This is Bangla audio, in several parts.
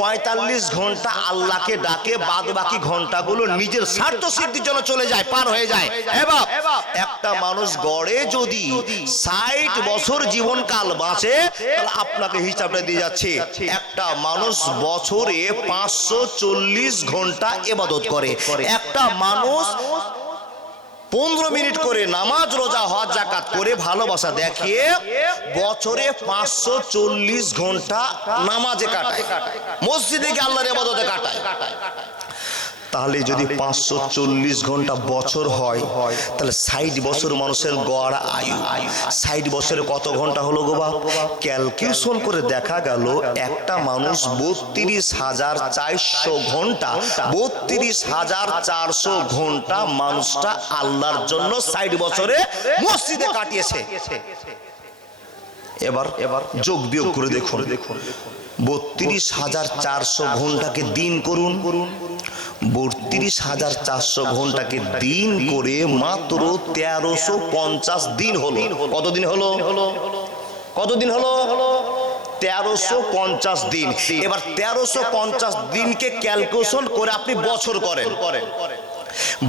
45 ঘন্টা আল্লাহকে ডাকে, বাদ বাকি ঘন্টাগুলো নিজের স্বার্থ সিদ্ধির জন্য চলে যায়, পার হয়ে যায়। এবার একটা মানুষ গড়ে যদি 60 বছর জীবনকাল বাঁচে, তাহলে আপনাকে হিসাবটা দিয়ে যাচ্ছে, একটা মানুষ বছরে 540 ঘন্টা ইবাদত করে। একটা মানুষ 15 মিনিট করে নামাজ, রোজা, হজ, যাকাত করে ভালোবাসা দেখিয়ে বছরে 540 ঘন্টা নামাজে কাটায়, মসজিদে গিয়ে আল্লাহর ইবাদতে কাটায়। তাহলে যদি 540 ঘন্টা বছর হয়, তাহলে 60 বছর মানুষের গড় আয়ু। 60 বছরে কত ঘন্টা হলো গো বাপ? ক্যালকুলেশন করে দেখা গেল একটা মানুষ 32,400 ঘন্টা, 32,400 ঘন্টা মানুষটা আল্লাহর জন্য 60 বছরে মসজিদে কাটিয়েছে। এবার যোগ বিয়োগ করে দেখুন, 32,400 ঘন্টাকে দিন করুন, 32,400 ঘন্টাকে দিন করে মাত্র 1350 দিন হলো। কতদিন হলো? কতদিন হলো? 1350 দিন। এবার 1350 দিনকে ক্যালকুলেশন করে আপনি বছর করেন,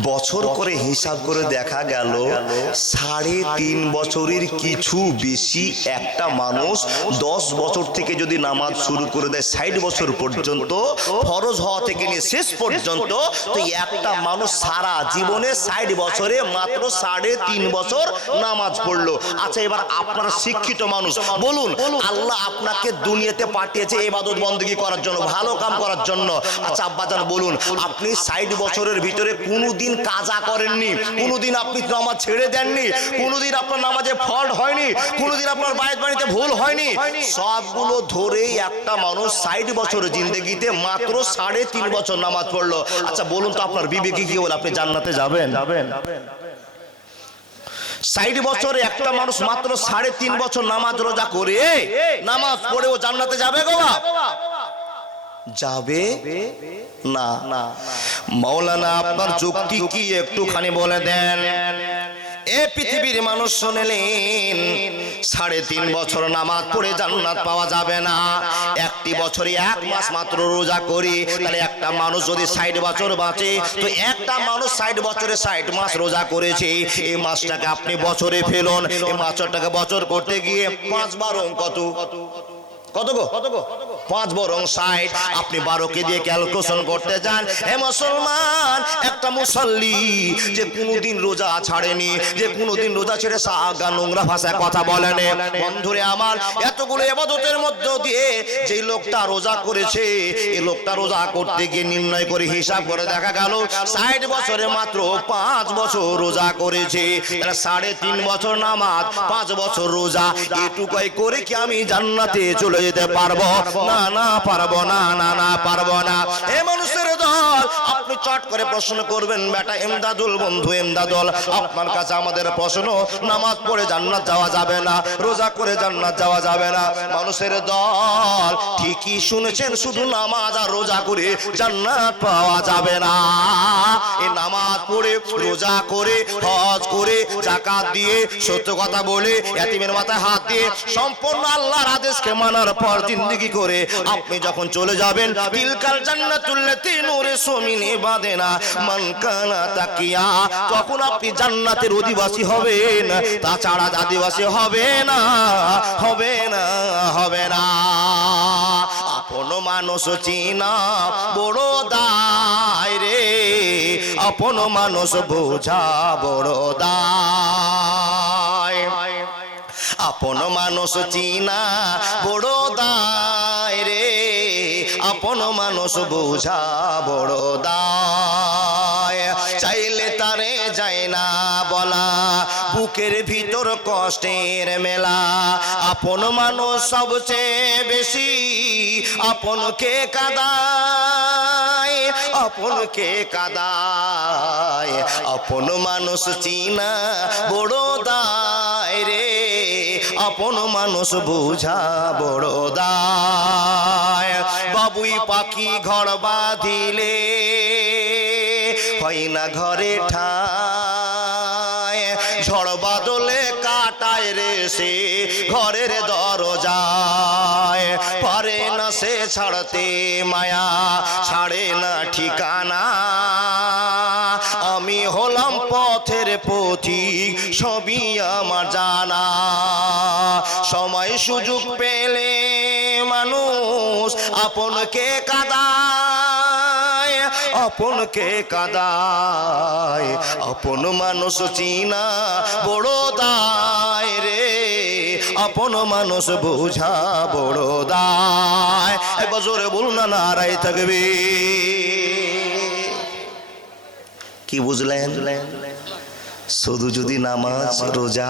বছর করে হিসাব করে দেখা গেল 3.5 বছরের কিছু বেশি একটা মানুষ 10 বছর থেকে যদি নামাজ শুরু করে দেয় 60 বছর পর্যন্ত, ফরজ হওয়া থেকে নিয়ে শেষ পর্যন্ত, তো একটা মানুষ সারা জীবনে 60 বছরে মাত্র 3.5 বছর নামাজ পড়লো। আচ্ছা, এবার আপনারা শিক্ষিত মানুষ, বলুন আল্লাহ আপনাকে দুনিয়াতে পাঠিয়েছে ইবাদত বندگی করার জন্য, ভালো কাম করার জন্য। আচ্ছা আব্বাজান বলুন, আপনি 60 বছরের ভিতরে কোনদিন কাজা করেননি, কোনদিন আপনি নামাজ ছেড়ে দেননি, কোনদিন আপনার নামাজে ফল্ট হয়নি, কোনদিন আপনার বায়াত বাড়িতে ভুল হয়নি, সবগুলো ধরেই একটা মানুষ 60 বছরের জিন্দেগিতে মাত্র 3.5 বছর নামাজ পড়লো। আচ্ছা বলুন তো আপনার বিবেকে কি বলে আপনি জান্নাতে যাবেন? 60 বছরে একটা মানুষ মাত্র 3.5 বছর নামাজ রোজা করে, নামাজ পড়েও জান্নাতে যাবে গো বাপ? যাবে না। মাওলানা আপনার যুক্তি কি একটুখানি বলে দেন। এ পৃথিবীর মানুষ শুনলেন 3.5 বছর নামাজ পড়ে জান্নাত পাওয়া যাবে না, একটি বছরে 1 মাস মাত্র রোজা করি, তাহলে একটা মানুষ যদি 60 বছর বাঁচে, তো একটা মানুষ 60 বছরে 60 মাস রোজা করেছে, এই মাসটাকে আপনি বছরে ফেলুন, এই মাসটাকে বছর করতে গিয়ে 5 বারং কত গো? 5 বরং 60। আপনি 12কে দিয়ে ক্যালকুলেশন করতে যান। হে মুসলমান, একটা মুসল্লি যে কোনোদিন রোজা ছাড়েনি, যে কোনোদিন রোজা ছেড়ে সাগা নোংরা ভাষায় কথা বলেনি, বন্ধুরে আমার, এতগুলো ইবাদতের মধ্য দিয়ে যে লোকটা রোজা করেছে, এই লোকটা রোজা করতে গিয়ে নির্ণয় করে হিসাব করে দেখা গেল 60 বছরে মাত্র 5 বছর রোজা করেছে, তাহলে 3.5 বছর নামাজ, 5 বছর রোজা, এটুকুই করে কি আমি জান্নাতে চলে যেতে পারবো? না পারবো না পারবো না। এ মানুষের দল, আপনি চট করে প্রশ্ন করবেন, বেটা এমদাদুল, বন্ধু এমদাদুল, আপনার কাছে আমাদের প্রশ্ন, নামাজ পড়ে জান্নাত যাওয়া যাবে না, রোজা করে জান্নাত যাওয়া যাবে না? মানুষের দল, ঠিকই শুনেছেন, শুধু নামাজ আর রোজা করে জান্নাত পাওয়া যাবে না। এই নামাজ পড়ে, রোজা করে, হজ করে, যাকাত দিয়ে, সত্য কথা বলে, ইয়াতিমের মাথায় হাত দিয়ে, সম্পূর্ণ আল্লাহর আদেশকে মানার পর জিন্দেগি করে আপনি যখন চলে যাবেন, তিলকাল জান্নাতুল্লাতী নূরে সুমিনি বাদেনা মান কানা তাকিয়া, তখন আপনি জান্নাতের অধিবাসী হবেন, তাছাড়া আদিবাসী হবে না। আপন মানুষ চিনা বড় দায় রে, আপন মানুষ বোঝা বড় দায়, আপন মানুষ চিনা বড় দায় রে, আপন মানুষ বোঝা বড় দায়। চাইলে তারে যায় না বলা, বুকের ভিতর কষ্টের মেলা, আপন মানুষ সবচেয়ে বেশি আপনকে কাঁদায়, আপনকে কাঁদায়, আপন মানুষ চিনা বড় দায় রে, আপন মানুষ বোঝা বড় দায়। বাবুই পাখি ঘর বাঁধিলে হয় না ঘরে ঠায়, ঝড় বাদলে কাটায় রে সে ঘরের দরজায়, পারে না সে ছাড়তে মায়া, ছাড়ে না ঠিকানা। আমি হলাম পথের পথিক, সবই আমার জানা। সময় সুযোগ পেলে মানুষ আপনকে কাঁদায়, আপনকে কাঁদায়। আপন মানুষ চিনা বড় দায় রে, আপন মানুষ বোঝা বড় দায়। একবার জোরে বলুন না, নারাই থাকবে। কি বুঝলেন? শুধু যদি নামাজ রোজা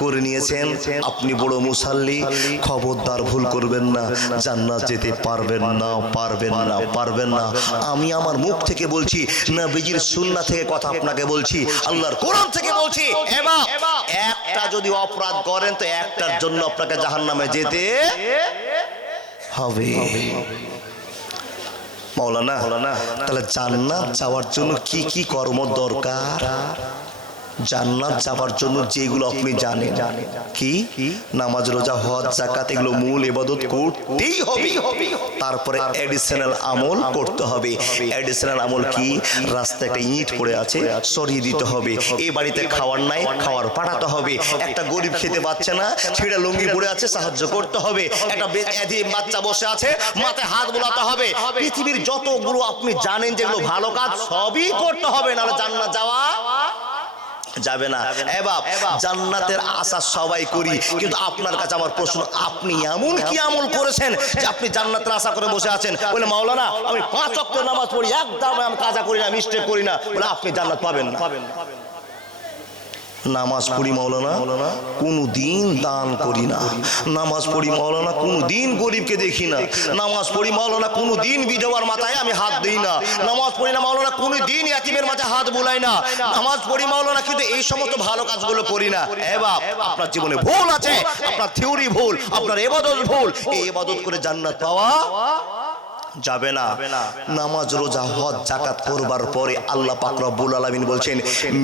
করে নিয়েছেন আপনি বড় মুসাল্লি, খবরদার ভুল করবেন না, জান্নাত যেতে পারবেন না, পারবেন না, পারবেন না। আমি আমার মুখ থেকে বলছি, নবীজির সুন্নাহ থেকে কথা আপনাকে বলছি, আল্লাহর কোরআন থেকে বলছি। এবার একটা যদি অপরাধ করেন তো একটার জন্য আপনাকে জাহান্নামে যেতে হবে। মাওলানা, তাহলে জান্নাত যাওয়ার জন্য কি কি কর্ম দরকার? জান্নাত যাওয়ার জন্য যেগুলো আপনি জানেন, কি নামাজ রোজা হজ যাকাত, এগুলো মূল ইবাদত করতেই হবে। তারপরে এডিশনাল আমল করতে হবে। এডিশনাল আমল কি? রাস্তায় একটা ইট পড়ে আছে, সরিয়ে দিতে হবে। এই বাড়িতে খাওয়ার নাই, খাওয়ার পাঠাতে হবে। একটা গরিব খেতে পাচ্ছে না, ছেঁড়া লুঙ্গি পড়ে আছে, সাহায্য করতে হবে। একটা বাচ্চা বসে আছে, মাথায় হাত বোলাতে হবে। পৃথিবীর যতগুলো আপনি জানেন যেগুলো ভালো কাজ, সবই করতে হবে, নাহলে জান্নাত যাওয়া যাবে না। এবার জান্নাতের আশা সবাই করি, কিন্তু আপনার কাছে আমার প্রশ্ন, আপনি এমন কি আমল করেছেন যে আপনি জান্নাতের আশা করে বসে আছেন? বলে মাওলানা আমি 5 ওয়াক্ত নামাজ পড়ি, একদম আমি কাজা করি না, মিস্টেক করি না, বলে আপনি জান্নাত পাবেন না। নামাজ পড়ি মাওলানা, কোনো দিন দান করি না। নামাজ পড়ি মাওলানা, কোনো দিন গরিবকে দেখি না। নামাজ পড়ি মাওলানা, কোনো দিন বিধবার মাথায় আমি হাত দিই না। নামাজ পড়ি না মাওলানা, কোনো দিন ইয়াতিমের মাথায় হাত বুলাই না। নামাজ পড়ি মাওলানা, কিন্তু এই সমস্ত ভালো কাজগুলো করি না। এবার আপনার জীবনে ভুল আছে, আপনার থিওরি ভুল, আপনার ইবাদত ভুল। এই ইবাদত করে জান্নাত পাওয়া যাবে না। নামাজ রোজা হজ যাকাত করবার পরে আল্লাহ পাক রব্বুল আলামিন বলছেন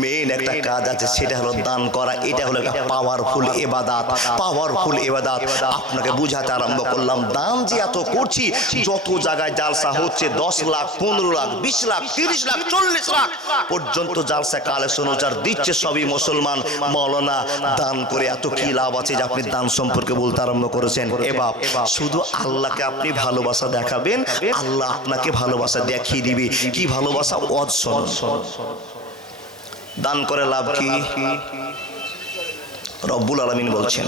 মেইন একটা কাজ আছে, সেটা হলো দান করা। এটা হলো একটা পাওয়ারফুল ইবাদত, পাওয়ারফুল ইবাদত। আপনাকে বুঝাতে আরম্ভ করলাম, দান যে এত করছি, যত জায়গায় জালসা হচ্ছে 10 লাখ 15 লাখ 20 লাখ 30 লাখ 40 লাখ পর্যন্ত জালসা কালেকশন ওচার দিচ্ছে, সবই মুসলমান। মাওলানা দান করে এত কি লাভ আছে যে আপনি দান সম্পর্কে বলতে আরম্ভ করেছেন? এবার শুধু আল্লাহকে আপনি ভালোবাসা দেখাবেন, আল্লাহ আপনাকে ভালোবাসা দেখিয়ে দিবে। কি ভালোবাসা? দান করে লাভ কি? রব্বুল আলামিন বলছেন,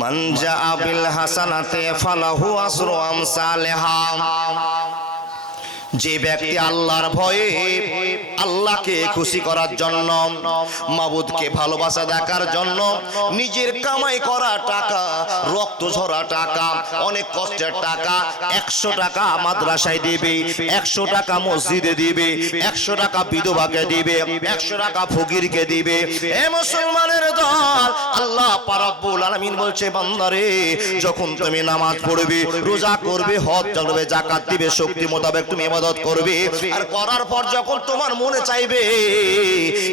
মান জাআ বিল হাসানাতি ফালাহু আসরু আমসালিহা। যে ব্যক্তি আল্লাহর ভয়ে, আল্লাহকে খুশি করার জন্য, মাবুদকে ভালোবাসা দেখার জন্য নিজের কামাই করা টাকা, রক্ত ঝরা টাকা, অনেক কষ্টের টাকা, 100 টাকা মাদ্রাসায় দিবে, 100 টাকা মসজিদে দিবে, 100 টাকা বিধবাকে দিবে, 100 টাকা ফকিরকে দিবে। এ মুসলমানের দল, আল্লাহ রব্বুল আলামিন বলছে বান্দারে, যখন তুমি নামাজ পড়বে, রোজা করবে, হজ করবে, যাকাত দিবে, শক্তি মোতাবেক তুমি ইবাদত করবে, আর করার পর যখন তোমার মনে চাইবে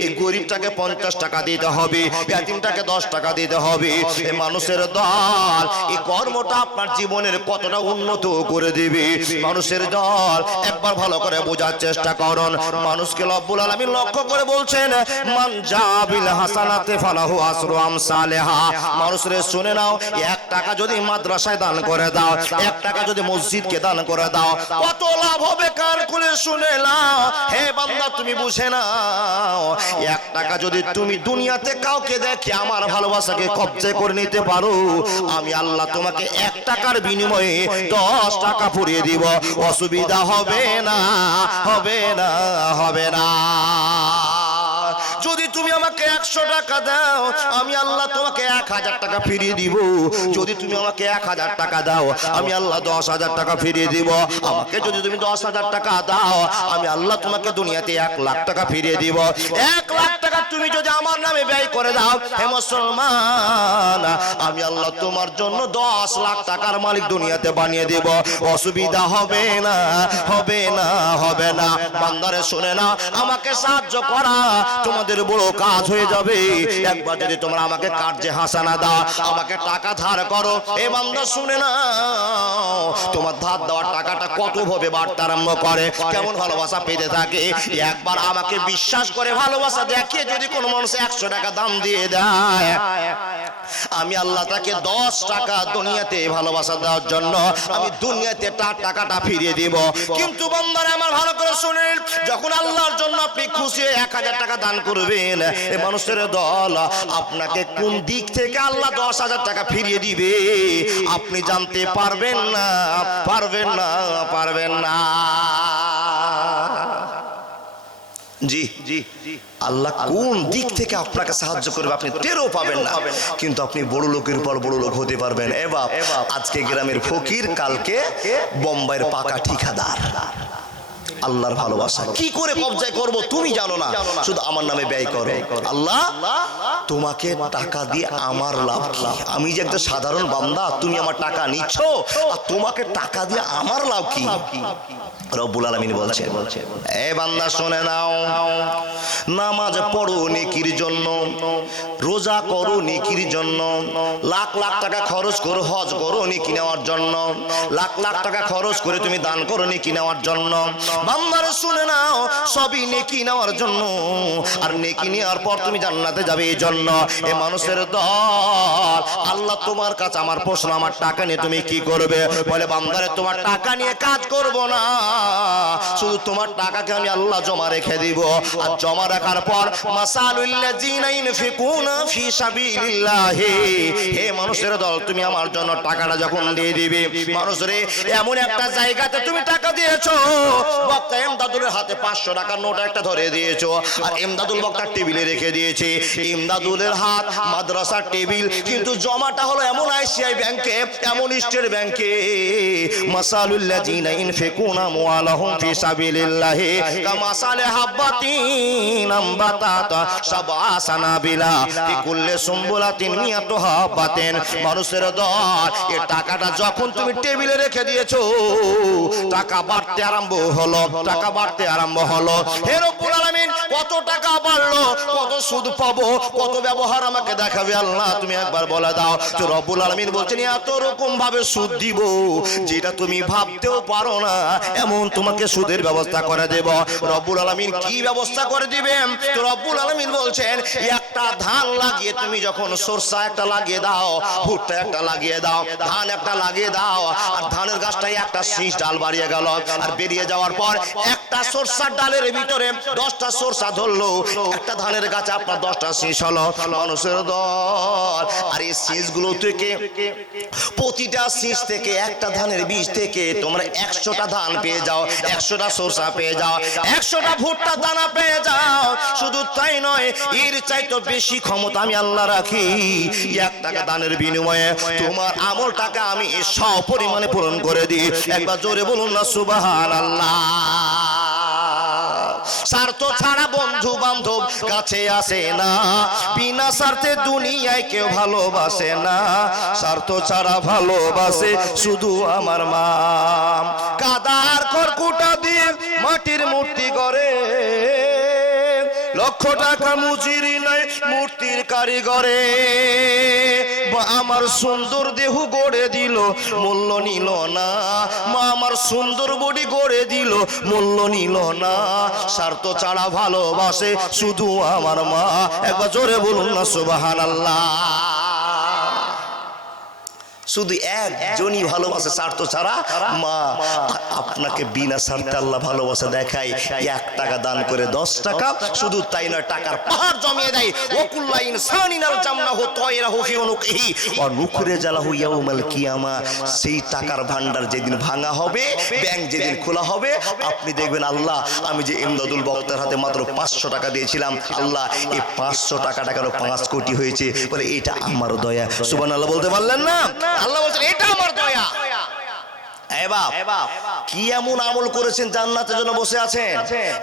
এই গরিবটাকে 50 টাকা দিতে হবে, ইয়াতিমটাকে 10 টাকা দিতে হবে, এই মানুষের দল এই কর্মটা আপনার জীবনের কতটা উন্নত করে দিবে। মানুষের দল একবার ভালো করে বোঝার চেষ্টা করুন। মানুষকে রব্বুল আলামিন লক্ষ্য করে বলছেন, মান জাবিল হাসানাতে ফালাহু আসরু আমসালিহা। মানুষরে শুনে নাও, 1 টাকা যদি মাদ্রাসায় দান করে দাও, 1 টাকা যদি মসজিদকে দান করে দাও, কত লাভ হবে? কান খুলে শুনে নাও হে বান্দা, তুমি বুঝে নাও, 1 টাকা যদি তুমি দুনিয়াতে কাউকে দেখে আমার ভালোবাসাকে কবজা করে নিতে পারো, আমি আল্লাহ তোমাকে 1 টাকার বিনিময়ে 10 টাকা পুড়িয়ে দিব। অসুবিধা হবে না, হবে না, হবে না। যদি তুমি আমাকে 100 টাকা দাও, আমি আল্লাহ তোমাকে 1000 টাকা ফিরিয়ে দিব। যদি তুমি আমাকে 1000 টাকা দাও, আমি আল্লাহ 10,000 টাকা ফিরিয়ে দিব। আমাকে যদি তুমি 10,000 টাকা দাও, আমি আল্লাহ তোমাকে দুনিয়াতে 1 লাখ টাকা ফিরিয়ে দিব। 1 লাখ টাকা তুমি যদি আমার নামে ব্যয় করে দাও, হে মুসলমান, আমি আল্লাহ তোমার জন্য 10 লাখ টাকার মালিক দুনিয়াতে বানিয়ে দেব। অসুবিধা হবে না, হবে না, হবে না। বান্দারে শুনে না, আমাকে সাহায্য করা তোমাদের বড় কাজ হয়ে হয়ে যাবে। একবার যদি তোমরা আমাকে কার্যে হাসানা দাও, আমাকে টাকা ধার করো, এ বান্দা শুনে না, তোমার ধার দেওয়ার টাকাটা কত ভাবে বাড়তে আরম্ভ করে, কেমন ভালোবাসা পেতে থাকে। একবার আমাকে বিশ্বাস করে ভালোবাসা দেখিয়ে যদি কোনো মানুষ 100 টাকা দাম দিয়ে দেয়, আমি আল্লাহ তাকে 10 টাকা দুনিয়াতে ভালোবাসা দেওয়ার জন্য আমি দুনিয়াতে তার টাকাটা ফিরিয়ে দিব। কিন্তু বান্দারা আমার ভালো করে শুনেন, যখন আল্লাহর জন্য আপনি খুশি হয়ে 1000 টাকা দান করবেন, এই মানুষের দল আপনাকে কোন দিক থেকে আল্লাহ 10,000 টাকা ফিরিয়ে দিবে আপনি জানতে পারবেন না, পারবেন না, পারবেন না। জি জি, আল্লাহ কোন দিক থেকে আপনাকে সাহায্য করবে আপনি টেরও পাবেন না, কিন্তু আপনি বড় লোকের পর বড় লোক হতে পারবেন। এ বাপ, আজকে গ্রামের ফকির, কালকে বোম্বাইয়ের পাকা ঠিকাদার। আল্লাহর ভালোবাসা কি করে কবজায় করব তুমি জানো না, শুধু আমার নামে ব্যয় করো। আল্লাহ তোমাকে টাকা দিয়ে আমার লাভ কি? আমি যে একটা সাধারণ বান্দা, তুমি আমার টাকা নিচ্ছ, আর তোমাকে টাকা দিয়ে আমার লাভ কি? রব্বুল আলামিন বলছে, এ বান্দা শুনে নাও, নামাজ পড়ো নেকির জন্য, রোজা করো নেকির জন্য, লাখ লাখ টাকা খরচ করো হজ করো নেকি নেওয়ার জন্য, লাখ লাখ টাকা খরচ করে তুমি দান করো নেকি নেওয়ার জন্য। বান্দারে শুনে নাও, সবই নেকি নেওয়ার জন্য, আর নেকি নেওয়ার পর তুমি জান্নাতে যাবে এই জন্য। এ মানুষের দল, আল্লাহ তোমার কাছে আমার প্রশ্ন, আমার টাকা নিয়ে তুমি কি করবে? বলে বান্দারে তোমার টাকা নিয়ে কাজ করব না, শুধু তোমার টাকাকে আমি আল্লাহ জমা রেখে দিব। আর জমা রাখার পর মাসালুল্লাযিনা ইনফিকুনা ফি সাবিলিল্লাহি, হে মানুষের দল তুমি আমার জন্য টাকাটা যখন দিয়ে দিবে, মানুষরে এমন একটা জায়গাতে তুমি টাকা দিয়েছো, বক্তা ইমদাদুলের হাতে 500 টাকার নোট একটা ধরে দিয়েছো, আর ইমদাদুল বক্তার টেবিলে রেখে দিয়েছে। ইমদাদুলের হাত মাদ্রাসার টেবিল, কিন্তু জমাটা হলো এমন আইসিআই ব্যাংকে, এমন স্টেট ব্যাংকে। মাসালুল্লাযিনা ইনফিকুনা আমওয়ালাহুম ফি সাবিলিল্লাহি কামাসালি হাব্বাতিন আমবাতাত সাবআ সানাবিলা ফি কুল্লি সুমবুলাতিন মিয়াতু হাব্বাতিন। মানুষের দল, এই টাকাটা যখন তুমি টেবিলে রেখে দিয়েছো, টাকা বাড়তে আরম্ভ হলো, টাকা বাড়তে আরম্ভ হলো। হে রব্বুল আলামিন, কত টাকা বাড়লো, কত সুদ পাবো, কত ব্যবহার আমাকে দেখাবে আল্লাহ তুমি একবার বলে দাও। তো রব্বুল আলামিন বলছেন, এত রকম ভাবে সুদ দিব যেটা তুমি ভাবতেও পারো না, এমন তোমাকে সুদের ব্যবস্থা করে দেব। রব্বুল আলামিন কি ব্যবস্থা করে দিবেন? তো রব্বুল আলামিন বলছেন, একটা ধান লাগিয়ে তুমি যখন সরষা একটা লাগিয়ে দাও, ভুট্টা একটা লাগিয়ে দাও, ধান একটা লাগিয়ে দাও, আর ধানের গাছটাই একটা শীষ ডাল বাড়িয়ে গেল, আর বেরিয়ে যাওয়ার পর একটা সরষার ডালের ভিতরে 10টা সরষা ধরলো, একটা ধানের গাছে আপনার 10টা শীষ হলো। মানুষের দল, আর এই শীষগুলো থেকে, প্রতিটা শীষ থেকে, একটা ধানের বীজ থেকে তোমরা 100টা ধান পেয়ে যাও, 100টা সরষা পেয়ে যাও, 100টা ভুট্টা দানা পেয়ে যাও। শুধু তাই নয়, এর চাইতে বেশি ক্ষমতা আমি আল্লাহ রাখি। 1 টাকা দানের বিনিময়ে তোমার আমল টাকা আমি সপরিমাণে পূরণ করে দিই। একবার জোরে বলুন না সুবহানাল্লাহ। স্বার্থ ছাড়া বন্ধু বান্ধব কাছে আসে না, বিনা স্বার্থে দুনিয়ায় কেউ ভালোবাসে না, স্বার্থ ছাড়া ভালোবাসে শুধু আমার মা। কাদার খড়কুটা দিয়ে মাটির মূর্তি গড়ে, লক্ষ টাকা মজুরি নাই মূর্তির কারিগরে। মা আমার সুন্দর দেহ গড়ে দিল, মূল্য নিল না, মা আমার সুন্দর বডি গড়ে দিল, মূল্য নিল না, স্বার্থ ছাড়া ভালোবাসে শুধু আমার মা। একবার জোরে বলুন না সুবহানাল্লাহ। শুধু একজনই ভালোবাসে স্বার্থ ছাড়া, মা। আপনাকে বিনা স্বার্থে আল্লাহ ভালোবাসা দেখায়, 1 টাকা দান করে 10 টাকা, শুধু তাই নয়, টাকার পাহাড় জমিয়ে দেয়। ওয়াকুল্লা ইনসানিন আলজামনাহু তায়রাহু ফি উনুকিহি ওয়া নুখরিজালাহু ইয়াউমাল কিয়ামা। সেই টাকার ভান্ডার যেদিন ভাঙা হবে, ব্যাংক যেদিন খোলা হবে, আপনি দেখবেন আল্লাহ, আমি যে ইমদাদুল বক্তার হাতে মাত্র 500 টাকা দিয়েছিলাম, আল্লাহ এই 500 টাকাটা কেন 5 কোটি হয়েছে? বলে এটা আমার দয়া। সুবহানাল্লাহ বলতে পারলেন না? আল্লাহ বলছেন এটা আমার দয়া। কি এমন আমল করেছেন জান্নাতের জন্য বসে আছেন?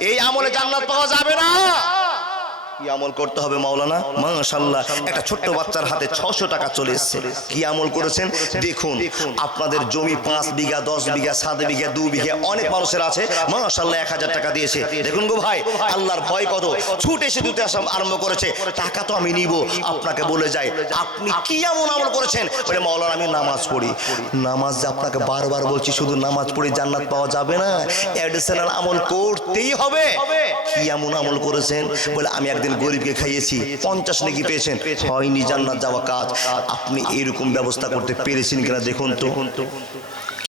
এই আমলে জান্নাত পাওয়া যাবে না। কি আমল করতে হবে মাওলানা? মাশাআল্লাহ, একটা ছোট্ট বাচ্চার হাতে 600 টাকা চলে এসেছে। কি আমল করেছেন দেখুন। আপনাদের জমি 5 বিঘা, 10 বিঘা, 7 বিঘা, 2 বিঘা, অনেক মানুষের আছে। মাশাআল্লাহ 1000 টাকা দিয়েছে। দেখুন গো ভাই, আল্লাহর ভয় কত, ছুট এসে দিতে আরম্ভ করেছে। টাকা তো আমি নিব, আপনাকে বলে যাই আপনি কি এমন আমল করেছেন? বলে মাওলানা আমি নামাজ পড়ি। নামাজ যে আপনাকে বারবার বলছি, শুধু নামাজ পড়ে জান্নাত পাওয়া যাবে না, অ্যাডিশনাল আমল করতেই হবে। কি এমন আমল করেছেন? বলে আমি একদিন গরিবকে খাইয়েছি, 50 নেকি পেয়েছেন। হয়নি জান্নাত যাওয়া কাজ। আপনি এরকম ব্যবস্থা করতে পেরেছেন কিনা দেখুন তো।